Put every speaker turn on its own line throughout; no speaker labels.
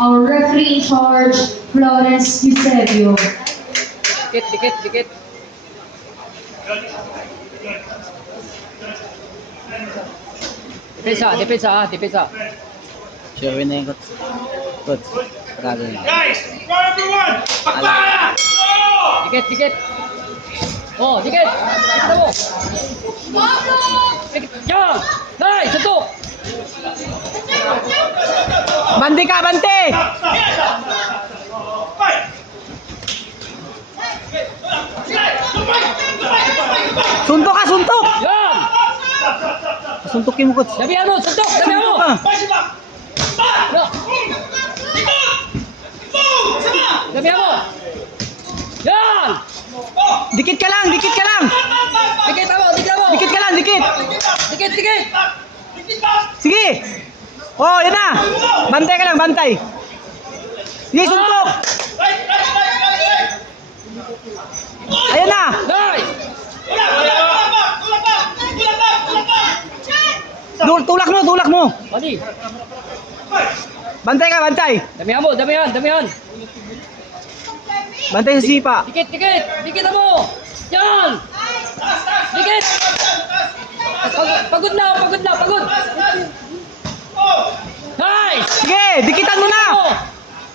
our referee in charge, Florence Eusebio.
Dikit, dikit, dikit. Depensa, depensa, ah, depensa.
Sure na yung coach. Coach, gagawin.
Guys, for everyone! Pagpala! Go!
Dikit, dikit. Oh, dikit. Dikit mo. Dikit. Yan! Nice! Suntok!
Bante ka, bante! Suntok ka, suntok!
Yan!
Suntokin mo, coach.
Dabihan mo! Suntok! Dabihan mo! Dabihan mo! Yan!
Dikit ka lang, dikit ka lang!
Dikit mo! Dikit mo!
Dikit ka lang, dikit!
Dikit, dikit!
Sige! Oh, yan na! Bantay ka lang, bantay! Sige, suntok! Ayan na! Tul- tulak mo, tulak mo!
Mali!
Bantay ka, bantay!
Damihan mo! Damihan! Damihan!
Bantay sa sipa.
Dikit, dikit! Dikit mo! Yan! Dikit! Pagod, pagod na! Pagod na! Pagod! Nice!
Sige, dikitan mo na!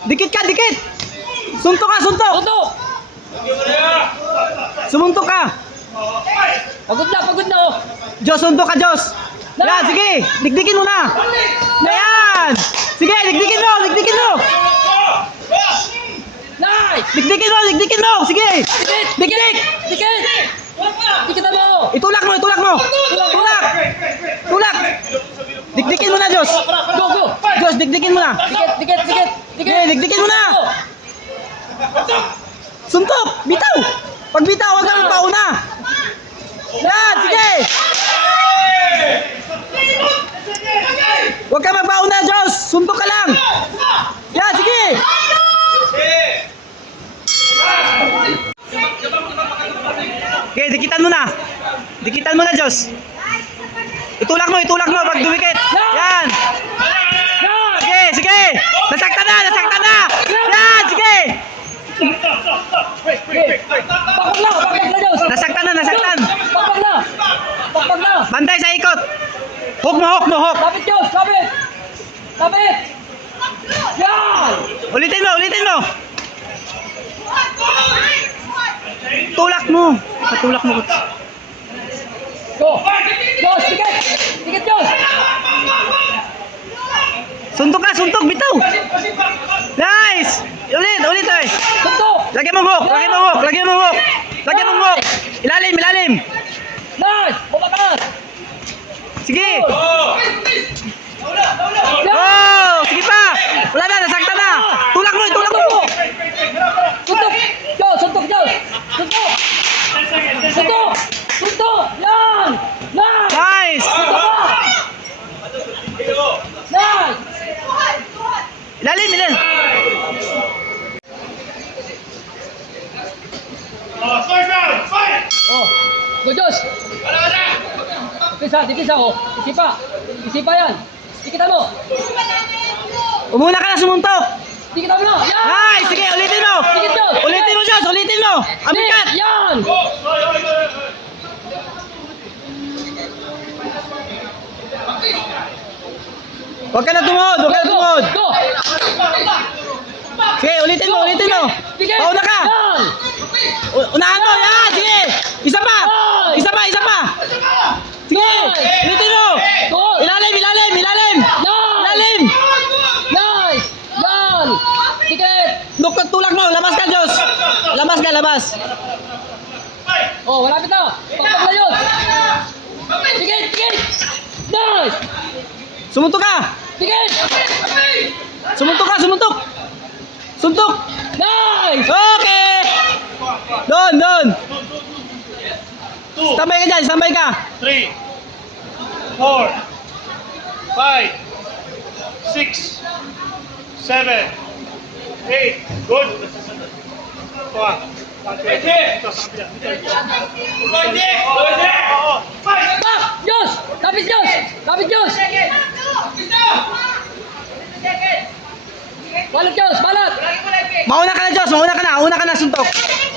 Dikit ka, dikit! Suntok ka, suntok!
Suntok!
Sumuntok ka!
Pagod na! Pagod na! oh.
Diyos, suntok ka, Diyos! Yan, sige! Dikdikin mo na! Ayan! Sige, dikdikin mo, dikdikin mo!
Nice!
Dikdikin mo, dikdikin mo! Sige!
Dikit!
Dikdik!
Dikit! Dikit mo!
Itulak mo, itulak mo! Tulak! Tulak! Dikdikin mo na, Diyos!
Go, go!
Diyos, dikdikin mo na!
Dikit, dikit, dikit!
Sige, dikdikin mo na! Suntok! Bitaw! Pag bitaw, huwag kang pauna! Yan, sige! Huwag kang magpauna, Diyos! Suntok ka lang! Yan, sige! Okay, dikitan mo na! Dikitan mo na, Diyos! Itulak mo, itulak mo pag dumikit! Yan!
Yan!
Sige, sige! Nasaktan na, nasaktan na! Yan, sige! Nasaktan na, nasaktan!
Pakpag na!
Bantay sa ikot! Hook mo, hook mo, hook!
Lapit, Diyos! Lapit! Lapit! Yan!
Ulitin mo, ulitin mo! Tulak mo! Patulak mo.
Go! Diyos! Dikit! Dikit, Diyos!
Suntok ka, suntok, bitaw! Nice! Ulit, ulit eh!
Suntok!
Lagyan mo hook, lagyan mo hook, lagyan mo hook! Lagyan mo hook! Ilalim, ilalim!
Nice! Bumataas!
Sige!
Yan!
Oh! Sige pa! Wala na, nasaktan na! Tulak mo, tulak mo!
Suntok! Diyos! Suntok, Diyos! Suntok! Suntok! Suntok! Yan! Nice!
Nice!
Suntok ka! Nice!
Ilalim, ilalim!
Oh, first round, fight!
Oh! Go, Diyos! Dipisa, dipisa ko. Isipa. Isipa yan. Dikitan mo.
Umuna ka na sumuntok!
Dikitan mo na. Yan!
Nice! Sige, ulitin mo! Ulitin mo, Diyos! Ulitin mo! Abikat!
Yan!
Go! Go, go, go, go.
Huwag ka na tumod! Huwag ka na tumod!
Go!
Sige, ulitin mo, ulitin mo! Pauna ka! Unahan mo! Yan! Sige! Isa pa! Isa pa! Isa pa! Sige! Ulitin mo! Ilalim! Ilalim! Ilalim! Ilalim!
Nice! Yan! Dikit!
Dukot tulak mo! Labas ka, Diyos! Labas ka, labas!
Oh, malapit na! Yun! Dikit! Dikit! Nice!
Sumuntok ka!
Dikit!
Sumuntok ka! Sumuntok! Suntok!
Nice!
Okay! Doon! Doon! Tambay ka dyan! Tambay ka!
three, four, five, six, seven, eight. Good. One. Pwede! Kabila. Pwede! Pwede!
Diyos! Lapit Diyos! Lapit Diyos! Balot, Diyos! Balot!
Mauna ka na, Diyos. Mauna ka na. Una ka na, suntok.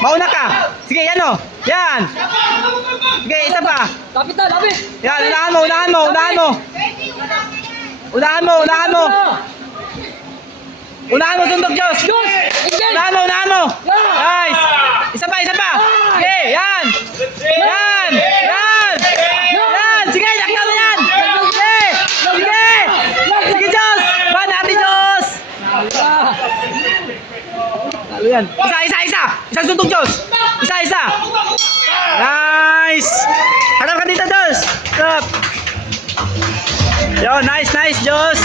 Mauna ka. Sige, yan o. Yan. Sige, isa pa.
Kapitan, lapit!
Yan, unahan mo, unahan mo, unahan mo. Unahan mo, unahan mo. Unahan mo, suntok, Diyos.
Diyos!
Unahan mo, unahan mo. Nice. Isa pa, isa pa. Yan. Yan. Yan. Yan. Sige, yakta mo yan. Sige. Sige. Sige, Diyos. Ba, natin, Diyos.
Ah,
Talo yan. Isa, isa, isa. Isang suntok, Diyos. Isa, isa. Nice. Harap ka dito, Diyos. Harap. Yo, nice, nice, Diyos.